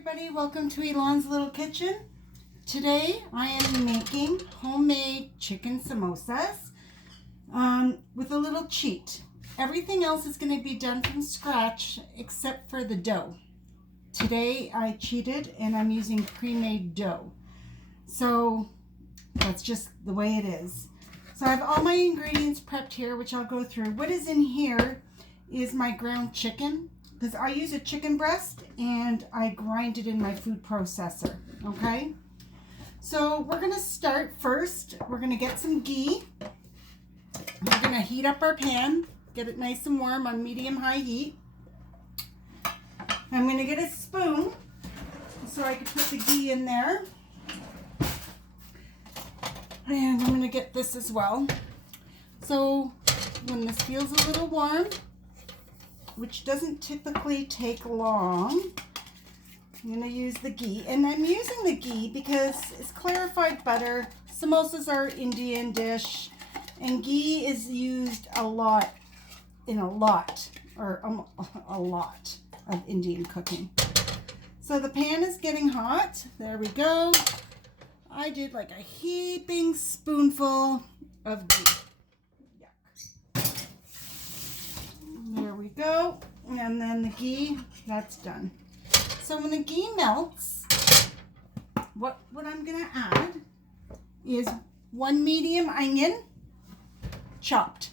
everybody, welcome to Elon's Little Kitchen. Today I am making homemade chicken samosas with a little cheat. Everything else is going to be done from scratch except for the dough. Today I cheated and I'm using pre-made dough. So that's just the way it is. So I have all my ingredients prepped here, which I'll go through. What is in here is my ground chicken, because I use a chicken breast and I grind it in my food processor, okay? So we're gonna start first. We're gonna get some ghee. We're gonna heat up our pan, get it nice and warm on medium-high heat. I'm gonna get a spoon so I can put the ghee in there. And I'm gonna get this as well. So when this feels a little warm, which doesn't typically take long, I'm going to use the ghee. And I'm using the ghee because it's clarified butter. Samosas are Indian dish, and ghee is used a lot of Indian cooking. So the pan is getting hot. There we go. I did like a heaping spoonful of ghee. There we go, and then the ghee, that's done. So when the ghee melts, what I'm gonna add is 1 medium onion, chopped,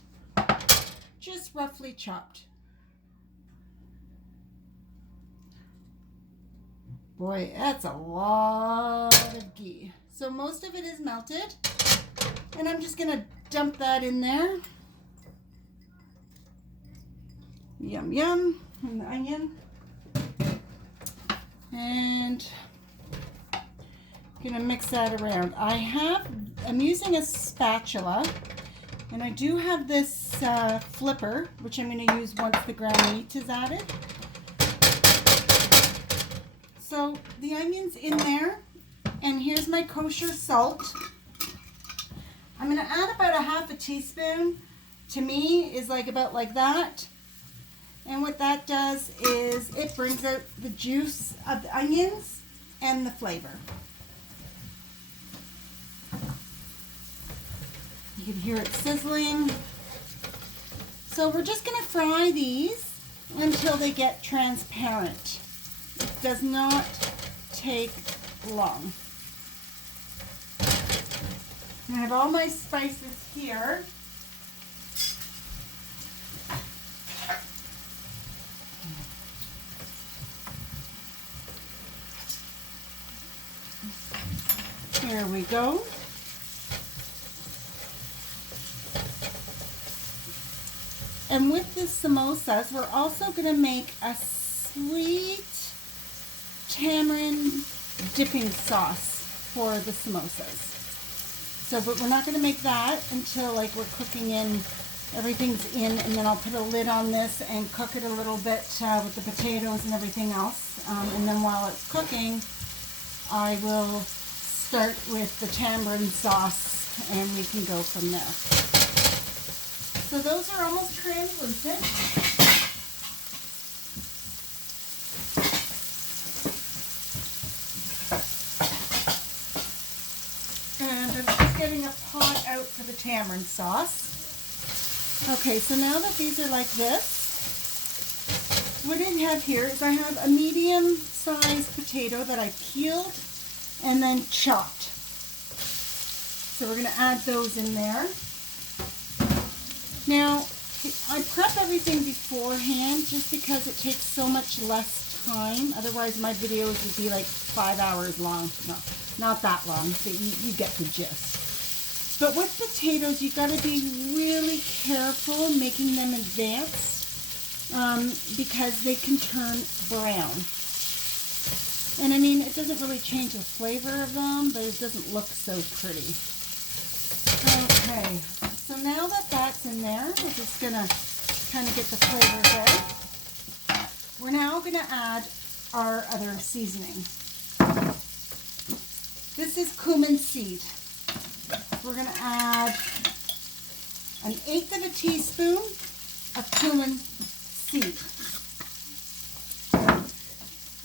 just roughly chopped. Boy, that's a lot of ghee. So most of it is melted, and I'm just gonna dump that in there. Yum, yum, and the onion. And I'm gonna mix that around. I'm using a spatula, and I do have this flipper, which I'm gonna use once the ground meat is added. So the onion's in there, and here's my kosher salt. I'm gonna add about a half a teaspoon. To me, is about like that. And what that does is it brings out the juice of the onions and the flavor. You can hear it sizzling. So we're just going to fry these until they get transparent. It does not take long. And I have all my spices here. Here we go. And with the samosas, we're also going to make a sweet tamarind dipping sauce for the samosas. So, but we're not going to make that until we're cooking in, everything's in, and then I'll put a lid on this and cook it a little bit with the potatoes and everything else. And then while it's cooking, I will start with the tamarind sauce, and we can go from there. So those are almost translucent. And I'm just getting a pot out for the tamarind sauce. Okay, so now that these are like this, what I have here is I have a medium-sized potato that I peeled and then chopped. So we're going to add those in there. Now, I prep everything beforehand just because it takes so much less time. Otherwise, my videos would be like 5 hours long. No, not that long, but you get the gist. But with potatoes, you've got to be really careful making them advanced because they can turn brown. And I mean, it doesn't really change the flavor of them, but it doesn't look so pretty. Okay, so now that that's in there, we're just going to kind of get the flavors out. We're now going to add our other seasoning. This is cumin seed. We're going to add 1/8 of a teaspoon of cumin seed.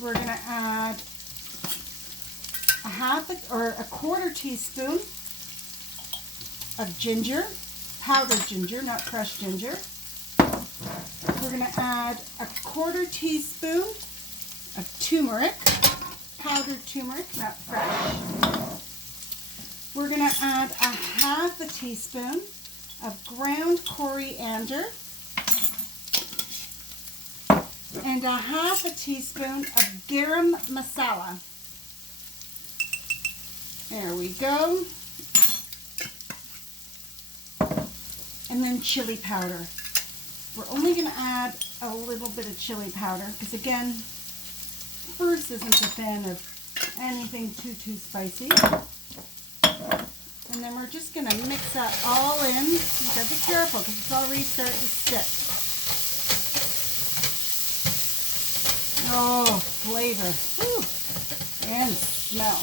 we're going to add a quarter teaspoon of ginger, powdered ginger, not crushed ginger. We're going to add a quarter teaspoon of turmeric, powdered turmeric, not fresh. We're going to add a half a teaspoon of ground coriander and a half a teaspoon of garam masala. There we go. And then chili powder. We're only going to add a little bit of chili powder because, again, Bruce isn't a fan of anything too spicy. And then we're just going to mix that all in. You got to be careful because it's already starting to stick. Oh, flavor. Whew. And smell.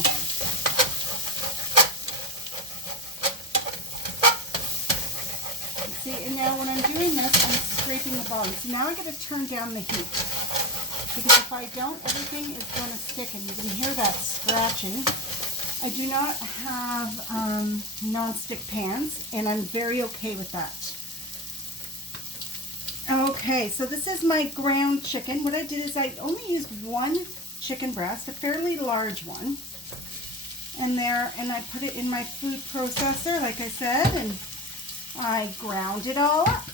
See, and now when I'm doing this, I'm scraping the bottom. So now I got to turn down the heat. Because if I don't, everything is going to stick and you can hear that scratching. I do not have non-stick pans, and I'm very okay with that. Okay, so this is my ground chicken. What I did is I only used one chicken breast, a fairly large one, and I put it in my food processor, like I said, and I ground it all up.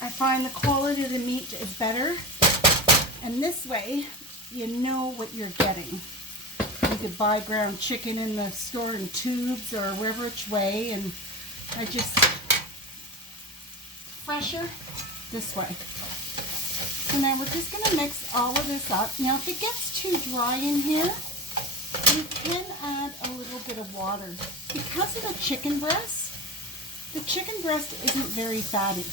I find the quality of the meat is better, and this way you know what you're getting. You could buy ground chicken in the store in tubes or wherever which way, and I just fresher this way. So now we're just going to mix all of this up. Now if it gets too dry in here, you can add a little bit of water. Because of the chicken breast isn't very fatty.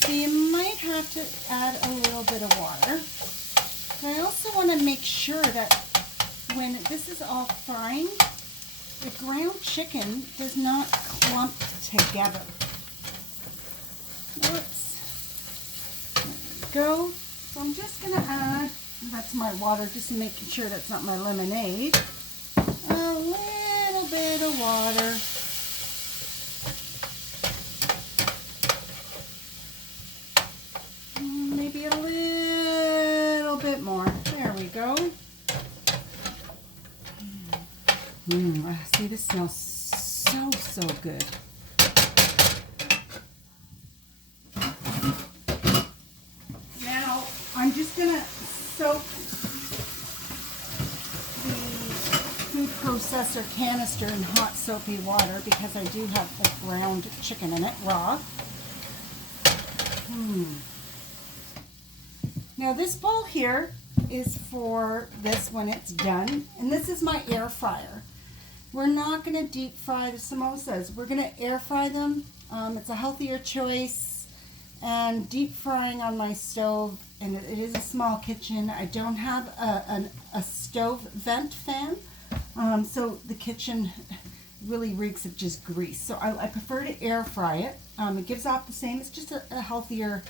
So you might have to add a little bit of water. But I also want to make sure that when this is all frying, the ground chicken does not clump together. Oops. There we go. So I'm just going to add, that's my water, just making sure that's not my lemonade, a little bit of water. Maybe a little bit more. There we go. See, this smells so good. Now, I'm just going to soak the food processor canister in hot soapy water because I do have the ground chicken in it, raw. Now this bowl here is for this when it's done, and this is my air fryer. We're not going to deep fry the samosas. We're going to air fry them. It's a healthier choice, and deep frying on my stove, and it is a small kitchen. I don't have a stove vent fan, so the kitchen really reeks of just grease. So I prefer to air fry it. It gives off the same. It's just a healthier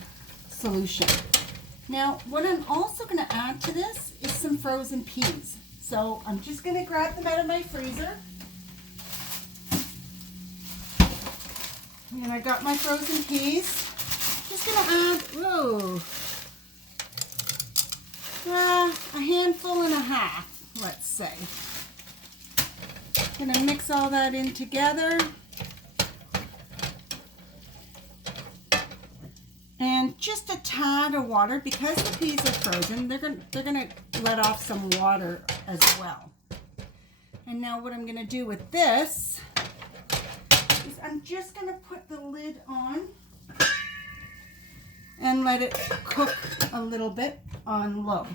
solution. Now, what I'm also going to add to this is some frozen peas. So I'm just going to grab them out of my freezer. And I got my frozen peas. Just going to add, a handful and a half, let's say. Going to mix all that in together. And just a tad of water, because the peas are frozen, they're gonna let off some water as well. And now what I'm gonna do with this is I'm just gonna put the lid on and let it cook a little bit on low.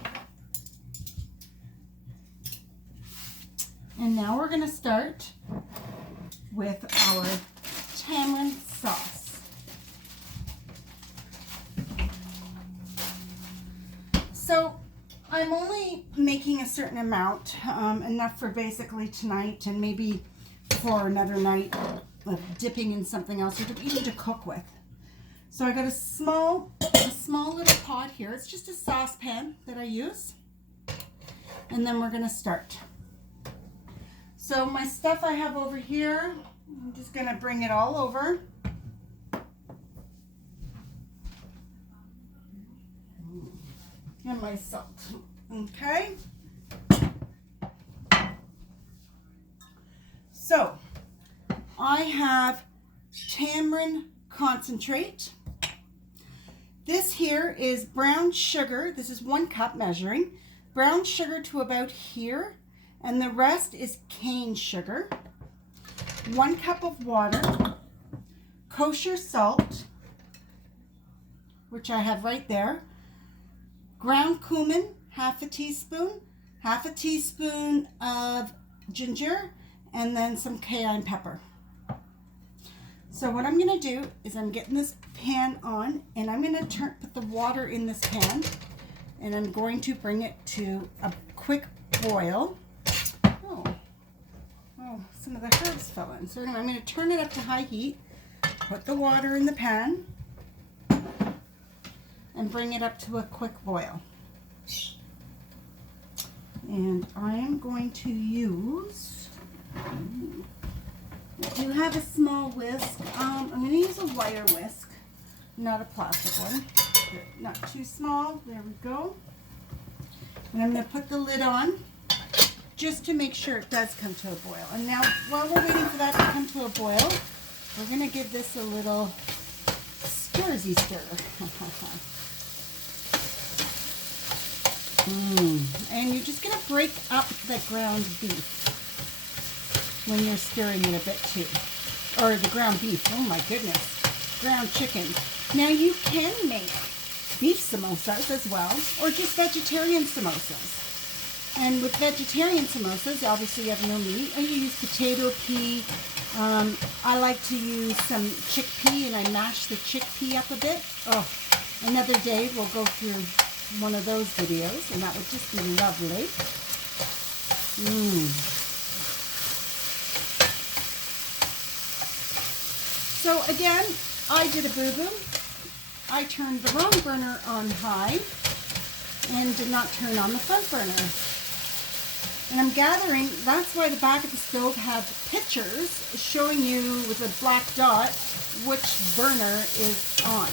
And now we're gonna start with our tamarind sauce. So I'm only making a certain amount, enough for basically tonight and maybe for another night of dipping in something else or even to cook with. So I got a small little pot here. It's just a saucepan that I use. And then we're going to start. So my stuff I have over here, I'm just going to bring it all over. And my salt. Okay. So I have tamarind concentrate. This here is brown sugar. This is 1 cup measuring. Brown sugar to about here, and the rest is cane sugar. 1 cup of water, kosher salt, which I have right there, ground cumin, half a teaspoon of ginger, and then some cayenne pepper. So what I'm going to do is I'm getting this pan on, and I'm going to put the water in this pan, and I'm going to bring it to a quick boil. Oh, some of the herbs fell in. So anyway, I'm going to turn it up to high heat, put the water in the pan, and bring it up to a quick boil. And I am going to use, if you have a small whisk, I'm going to use a wire whisk, not a plastic one. Not too small. There we go. And I'm going to put the lid on just to make sure it does come to a boil. And now, while we're waiting for that to come to a boil, we're going to give this a little stir. And you're just going to break up the ground beef when you're stirring it a bit too. Or the ground beef. Oh my goodness. Ground chicken. Now you can make beef samosas as well, or just vegetarian samosas. And with vegetarian samosas, obviously you have no meat, and you use potato pea. I like to use some chickpea, and I mash the chickpea up a bit. Oh, another day we'll go through one of those videos, and that would just be lovely. So again, I did a boo-boo. I turned the wrong burner on high and did not turn on the front burner. And I'm gathering that's why the back of the stove had pictures showing you with a black dot which burner is on.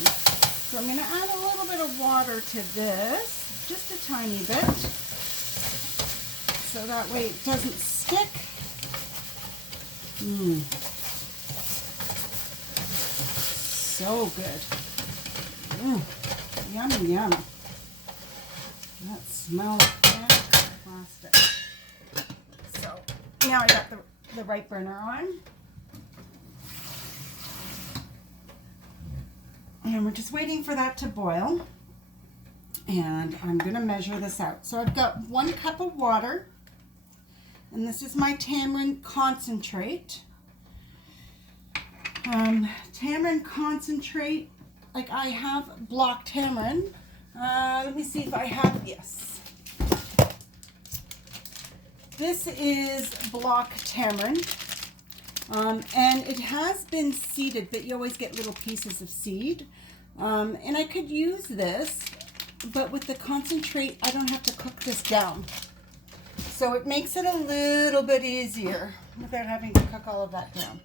So I'm going to add a little bit of water to this, just a tiny bit, so that way it doesn't stick. So good. Yum, yum. That smells fantastic. So now I got the right burner on. And we're just waiting for that to boil. And I'm going to measure this out. So I've got 1 cup of water. And this is my tamarind concentrate. Tamarind concentrate, like I have block tamarind. Let me see if I have, yes. This is block tamarind. And it has been seeded, but you always get little pieces of seed. And I could use this, but with the concentrate, I don't have to cook this down. So it makes it a little bit easier without having to cook all of that down.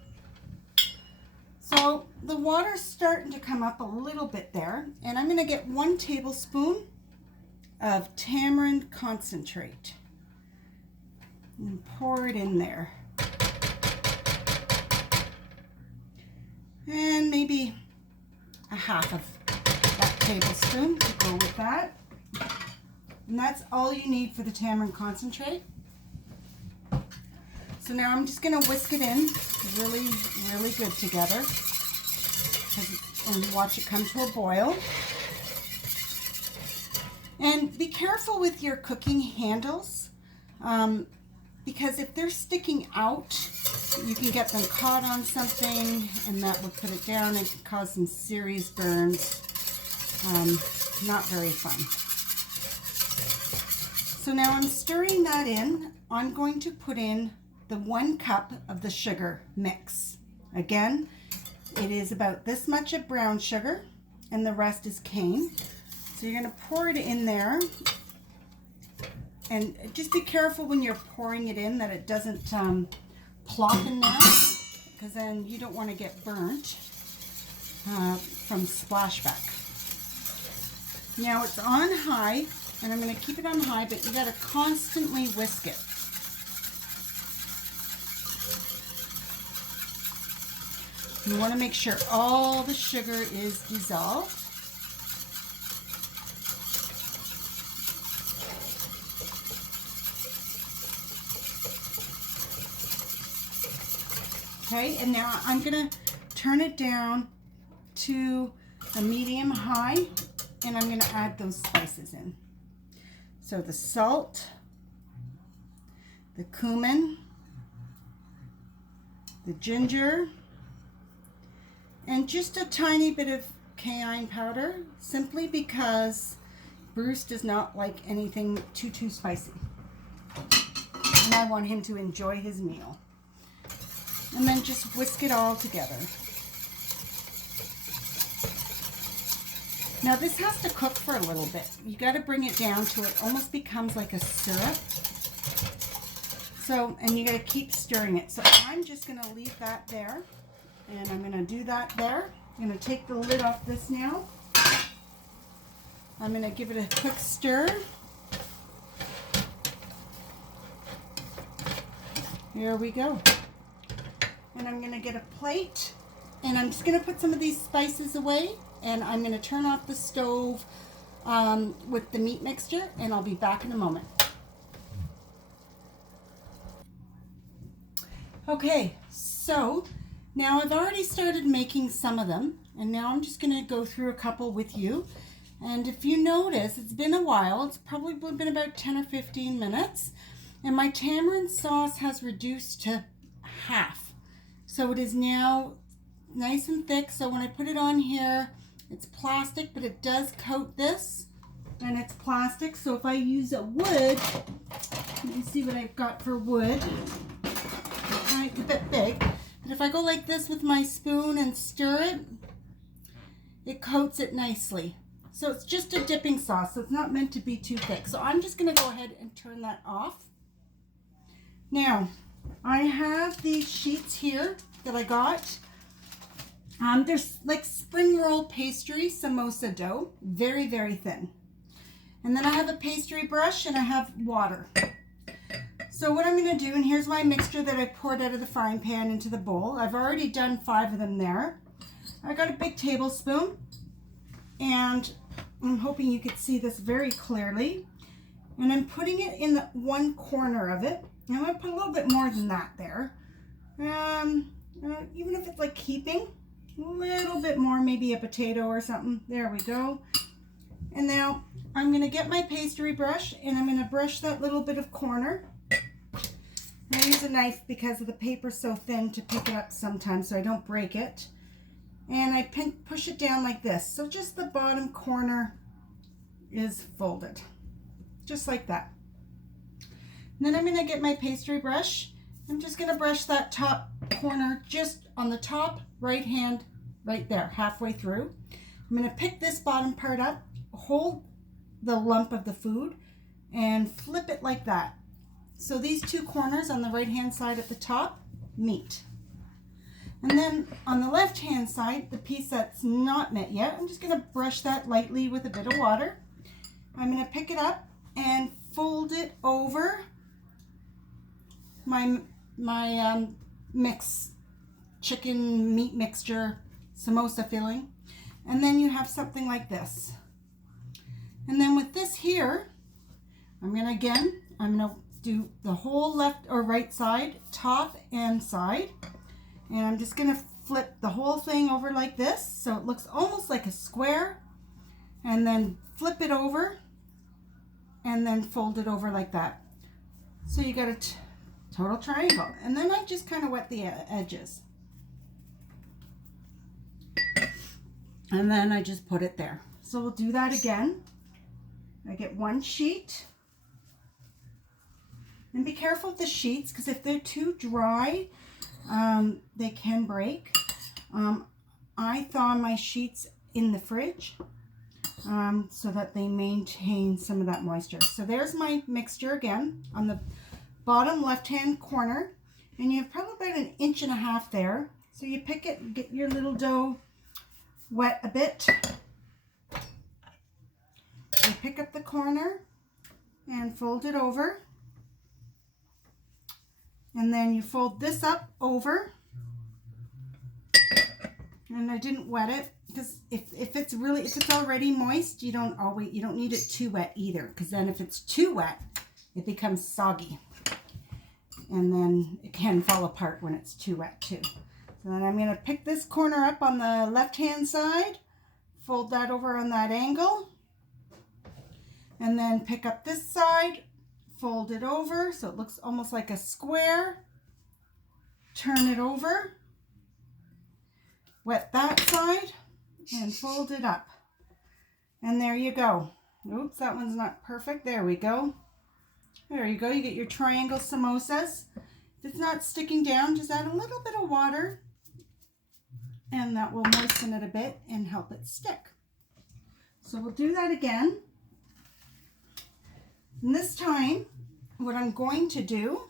So the water's starting to come up a little bit there, and I'm going to get 1 tablespoon of tamarind concentrate and pour it in there. And maybe a half of that tablespoon to go with that. And that's all you need for the tamarind concentrate. So now I'm just going to whisk it in really, really good together and watch it come to a boil. And be careful with your cooking handles because if they're sticking out, you can get them caught on something and that will put it down and cause some serious burns. Not very fun. So now I'm stirring that in. I'm going to put in the 1 cup of the sugar mix. Again, it is about this much of brown sugar, and the rest is cane. So you're going to pour it in there. And just be careful when you're pouring it in that it doesn't plop in there, because then you don't want to get burnt from splashback. Now it's on high, and I'm going to keep it on high, but you got to constantly whisk it. You want to make sure all the sugar is dissolved. Okay, and now I'm going to turn it down to a medium high, and I'm going to add those spices in. So the salt, the cumin, the ginger, and just a tiny bit of cayenne powder, simply because Bruce does not like anything too spicy. And I want him to enjoy his meal. And then just whisk it all together. Now this has to cook for a little bit. You got to bring it down to it almost becomes like a syrup. So, and you got to keep stirring it. So I'm just going to leave that there, and I'm going to do that there. I'm going to take the lid off this now. I'm going to give it a quick stir. Here we go. And I'm going to get a plate, and I'm just going to put some of these spices away, and I'm going to turn off the stove with the meat mixture, and I'll be back in a moment. Okay, so now I've already started making some of them, and now I'm just going to go through a couple with you. And if you notice, it's been a while. It's probably been about 10 or 15 minutes, and my tamarind sauce has reduced to half. So it is now nice and thick. So when I put it on here, it's plastic, but it does coat this, and it's plastic. So if I use a wood, you can see what I've got for wood. It's a bit big, but if I go like this with my spoon and stir it, it coats it nicely. So it's just a dipping sauce, so it's not meant to be too thick. So I'm just going to go ahead and turn that off. Now, I have these sheets here that I got. There's like spring roll pastry samosa dough, very, very thin. And then I have a pastry brush, and I have water. So what I'm going to do, and here's my mixture that I poured out of the frying pan into the bowl. I've already done 5 of them there. I got a big tablespoon, and I'm hoping you could see this very clearly. And I'm putting it in the one corner of it. I'm going to put a little bit more than that there. Even if it's like keeping, a little bit more, maybe a potato or something. There we go. And now I'm going to get my pastry brush, and I'm going to brush that little bit of corner. I use a knife because the paper's so thin to pick it up sometimes so I don't break it. And I push it down like this. So just the bottom corner is folded. Just like that. And then I'm going to get my pastry brush. I'm just going to brush that top corner just on the top right hand right there, halfway through. I'm going to pick this bottom part up, hold the lump of the food, and flip it like that. So these two corners on the right hand side at the top meet. And then on the left hand side, the piece that's not met yet, I'm just going to brush that lightly with a bit of water. I'm going to pick it up and fold it over my mix, chicken meat mixture samosa filling. And then you have something like this. And then with this here, I'm going to do the whole left or right side, top and side. And I'm just going to flip the whole thing over like this, so it looks almost like a square. And then flip it over, and then fold it over like that. So you got a total triangle. And then I just kind of wet the edges. And then I just put it there. So we'll do that again. I get one sheet. And be careful with the sheets, because if they're too dry, they can break. I thaw my sheets in the fridge so that they maintain some of that moisture. So there's my mixture again on the bottom left-hand corner, and you have probably about 1.5 inches there. So you pick it, get your little dough wet a bit. You pick up the corner and fold it over. And then you fold this up over. And I didn't wet it because if it's already moist, you don't need it too wet either, because then if it's too wet, it becomes soggy. And then it can fall apart when it's too wet too. So then I'm going to pick this corner up on the left-hand side, fold that over on that angle, and then pick up this side, fold it over so it looks almost like a square, turn it over, wet that side, and fold it up. And there you go. Oops, that one's not perfect. There we go. There you go. You get your triangle samosas. If it's not sticking down, just add a little bit of water, and that will moisten it a bit and help it stick. So we'll do that again. And this time, what I'm going to do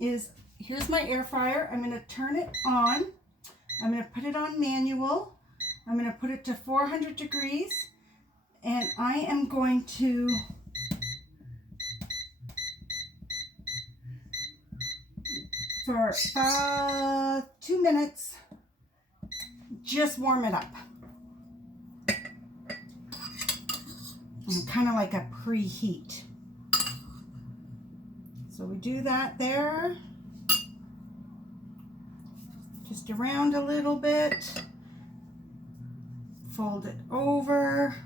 is, here's my air fryer. I'm going to turn it on. I'm going to put it on manual. I'm going to put it to 400 degrees, and I am going to for 2 minutes, just warm it up. Kind of like a preheat. So we do that there. Just around a little bit. Fold it over.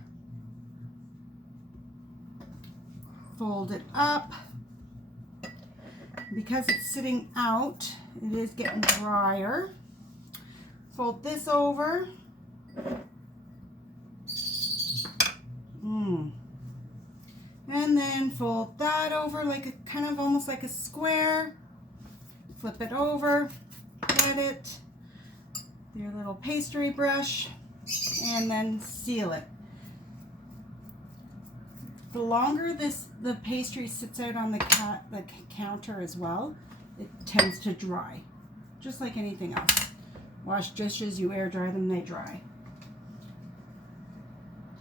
Fold it up. Because it's sitting out, it is getting drier. Fold this over. And then fold that over like a kind of almost like a square. Flip it over, wet it, your little pastry brush, and then seal it. The longer the pastry sits out on the counter as well, it tends to dry, just like anything else. Wash dishes, you air dry them, they dry.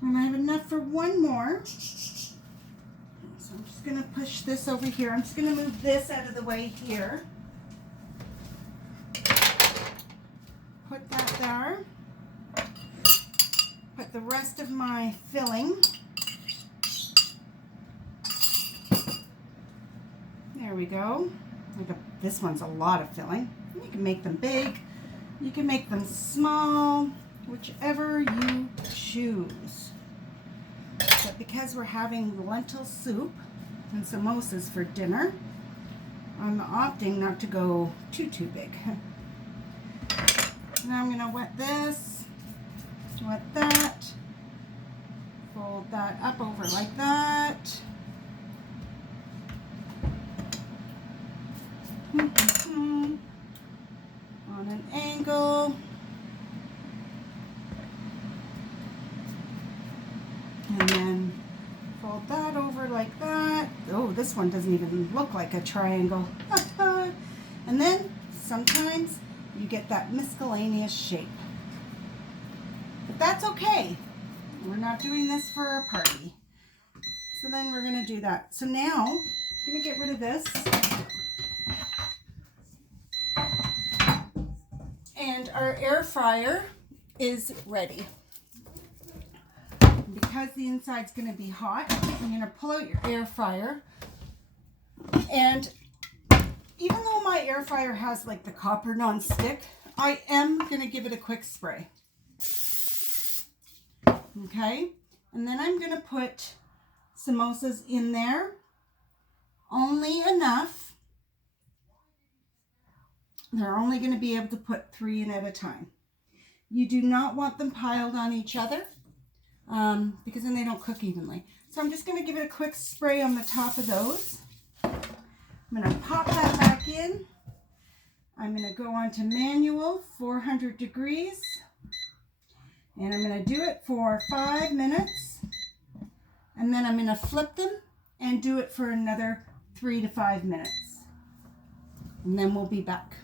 And I have enough for one more. So I'm just going to push this over here. I'm just going to move this out of the way here. Put that there. Put the rest of my filling. There we go. This one's a lot of filling. You can make them big. You can make them small, whichever you choose. But because we're having lentil soup and samosas for dinner, I'm opting not to go too big. Now I'm going to wet this, wet that, fold that up over like that. On an angle. And then fold that over like that. Oh, this one doesn't even look like a triangle. And then sometimes you get that miscellaneous shape. But that's okay. We're not doing this for a party. So then we're going to do that. So now I'm going to get rid of this. And our air fryer is ready. Because the inside's going to be hot, I'm going to pull out your air fryer. And even though my air fryer has like the copper non-stick, I am going to give it a quick spray. Okay? And then I'm going to put samosas in there. Only enough. They're only going to be able to put 3 in at a time. You do not want them piled on each other because then they don't cook evenly. So I'm just going to give it a quick spray on the top of those. I'm going to pop that back in. I'm going to go on to manual, 400 degrees. And I'm going to do it for 5 minutes. And then I'm going to flip them and do it for another 3 to 5 minutes. And then we'll be back.